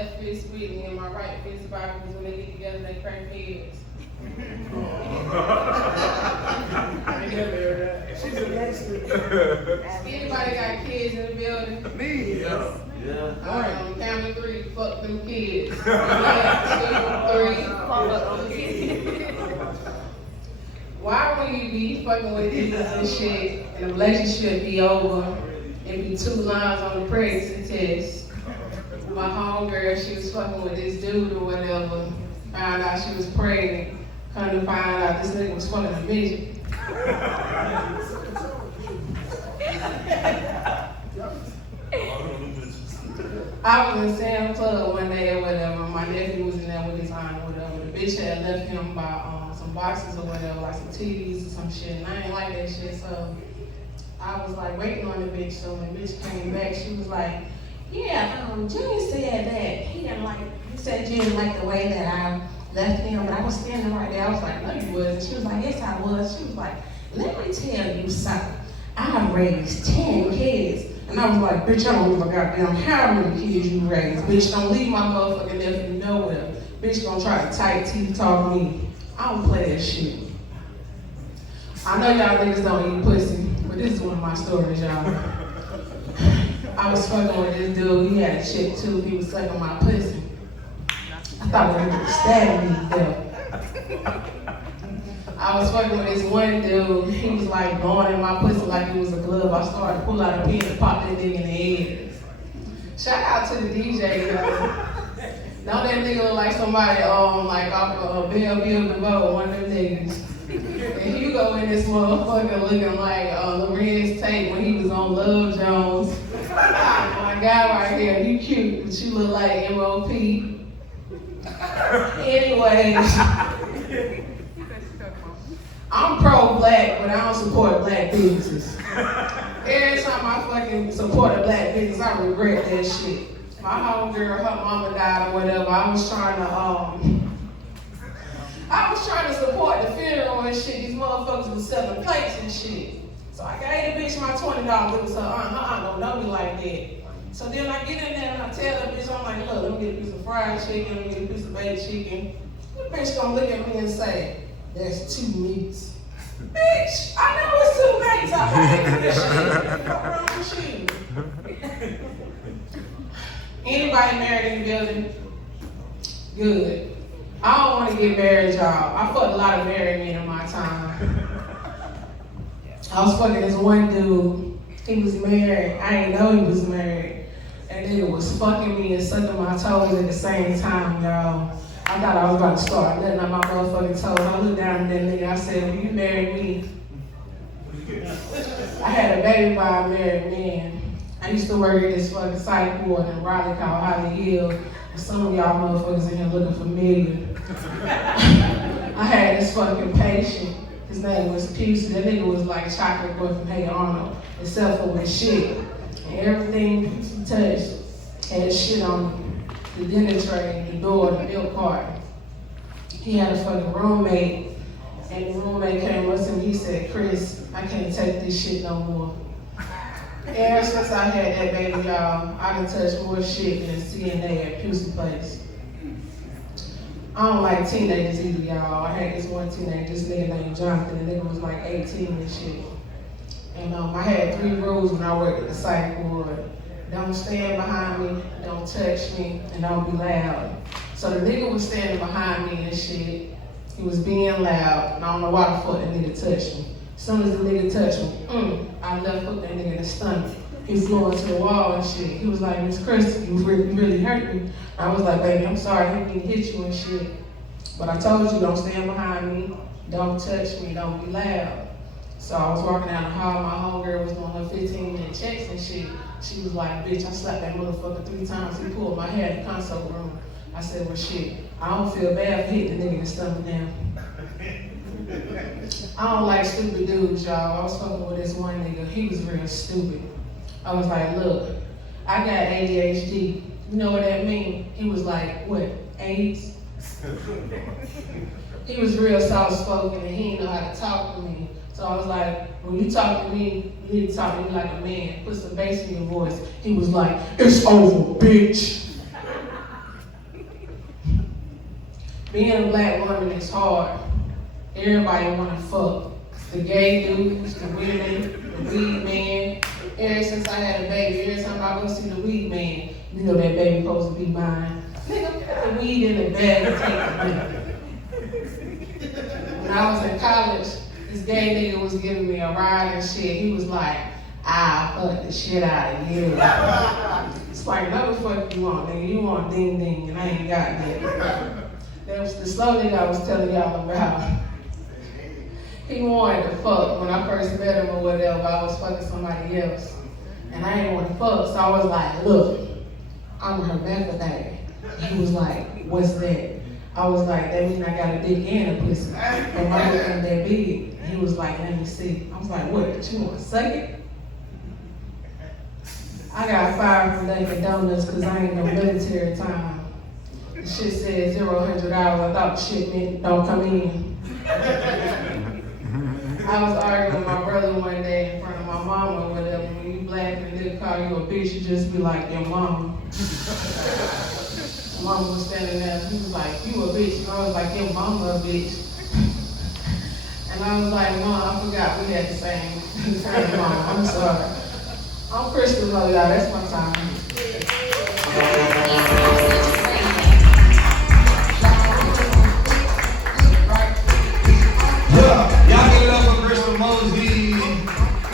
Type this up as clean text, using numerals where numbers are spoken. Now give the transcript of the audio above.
left fist Whitney and my right fist Bobby, because when they get together, they crack heads. She's a gangster. Anybody got kids in the building? Me? Yeah. Count to 3, fuck them kids. 1, 2, 3, fuck them kids. Why when you be fucking with niggas and shit, and the relationship be over, and be 2 lines on the pregnancy test? My homegirl, she was fucking with this dude or whatever, found out she was pregnant, come to find out this nigga was fucking a midget. I was in Sam's Club one day or whatever. My nephew was in there with his aunt or whatever. The bitch had left him by some boxes or whatever, like some TVs or some shit. And I ain't like that shit, so I was like waiting on the bitch. So when the bitch came back, she was like, "Yeah, Junior said that he said you didn't like the way that I left him, but I was standing right there." I was like, "No, you wasn't." She was like, "Yes, I was." She was like, "Let me tell you something. I raised 10 kids." And I was like, "Bitch, I don't give a goddamn how many kids you raised. Bitch, don't leave my motherfucking nephew nowhere. Bitch gonna try to tight teeth talk me. I don't play that shit." I know y'all niggas don't eat pussy, but this is one of my stories, y'all. I was fucking with this dude, he had a chick too, he was sucking my pussy. I thought he was stabbing me to death. I was fucking with this one dude, he was like blowing in my pussy like it was a glove. I started to pull out a pin and pop that nigga in the head. Shout out to the DJ, though. Don't that nigga look like somebody like off of Belleville DeVoe, one of them niggas. And Hugo in this motherfucker looking like Lorenz Tate when he was on Love Jones. My guy right here, you cute, but you look like MOP. Anyways, I'm pro-black, but I don't support black businesses. Every time I fucking support a black business, I regret that shit. My homegirl, her mama died or whatever. I was trying to support the funeral and shit. These motherfuckers was selling plates and shit. So I gave the bitch my $20. It was her aunt. Her aunt don't know me like that. So then I get in there and I tell the bitch, I'm like, "Look, let me get a piece of fried chicken, let me get a piece of baked chicken." The bitch gonna look at me and say, "That's 2 meats." Bitch, I know it's 2 meats. I paid for this shit. What's wrong with you? Anybody married in the building? Good. I don't want to get married, y'all. I fucked a lot of married men in my time. I was fucking this one dude. He was married. I didn't know he was married. And nigga was fucking me and sucking my toes at the same time, y'all. I thought I was about to start letting out my motherfucking toes. I looked down at that nigga. I said, "When you marry me?" I had a baby by a married man. I used to work at this fucking psych ward in Raleigh called Holly Hill. Some of y'all motherfuckers in here looking familiar. I had this fucking patient. His name was Pusey. That nigga was like Chocolate Boy from Hey Arnold, except for with shit. And everything Pusey touched had shit on the dinner tray, the door, the milk carton. He had a fucking roommate, and the roommate came up to me. He said, "Chris, I can't take this shit no more." Ever since I had that baby, y'all, I done touched more shit than CNA at Pusey Place. I don't like teenagers either, y'all. I had this one teenager, this nigga named Jonathan. The nigga was like 18 and shit. And I had 3 rules when I worked at the psych ward. Don't stand behind me, don't touch me, and don't be loud. So the nigga was standing behind me and shit. He was being loud, and I don't know why the fuck that nigga touched me. As soon as the nigga touched me, I left hooked that nigga in the stomach. He flew into the wall and shit. He was like, "Miss Kristen, you really hurt me." I was like, "Baby, I'm sorry, I didn't mean to hit you and shit. But I told you, don't stand behind me, don't touch me, don't be loud." So I was walking down the hall, my homegirl was doing her 15-minute checks and shit. She was like, "Bitch, I slapped that motherfucker 3 times. He pulled my hair in the console room." I said, "Well, shit, I don't feel bad for hitting the nigga in the stomach now." I don't like stupid dudes, y'all. I was fucking with this one nigga. He was real stupid. I was like, "Look, I got ADHD. You know what that mean?" He was like, "What, AIDS?" He was real soft-spoken and he didn't know how to talk to me. So I was like, "When you talk to me, you need to talk to me like a man. Put some bass in your voice." He was like, "It's over, bitch." being a black woman is hard. Everybody wanna fuck. The gay dudes, the women, the weed man. Ever since I had a baby, every time I go see the weed man, you know that baby supposed to be mine. Nigga, put the weed in the bag and take it with me. When I was in college, this gay nigga was giving me a ride and shit. He was like, I'll fuck the shit out of you. It's like, no the fuck you want, nigga. You want ding ding and I ain't got that. That was the slow nigga I was telling y'all about. He wanted to fuck when I first met him or whatever, but I was fucking somebody else. And I didn't want to fuck, so I was like, look, I'm hermaphrodite. He was like, what's that? I was like, that means I got a dick and a pussy. But my dick ain't that big. He was like, let me see. I was like, what, you want to suck it? I got fired from Dunkin' Donuts because I ain't no military time. The shit said $0 I thought the shit meant don't come in. I was arguing with my brother one day in front of my mama or whatever. When you black and they call you a bitch, you just be like, your mama. My mama was standing there, he was like, you a bitch. And I was like, your mama a bitch. And I was like, Mom, I forgot we had the same mama. I'm sorry. I'm Christian, though, y'all. That's my time.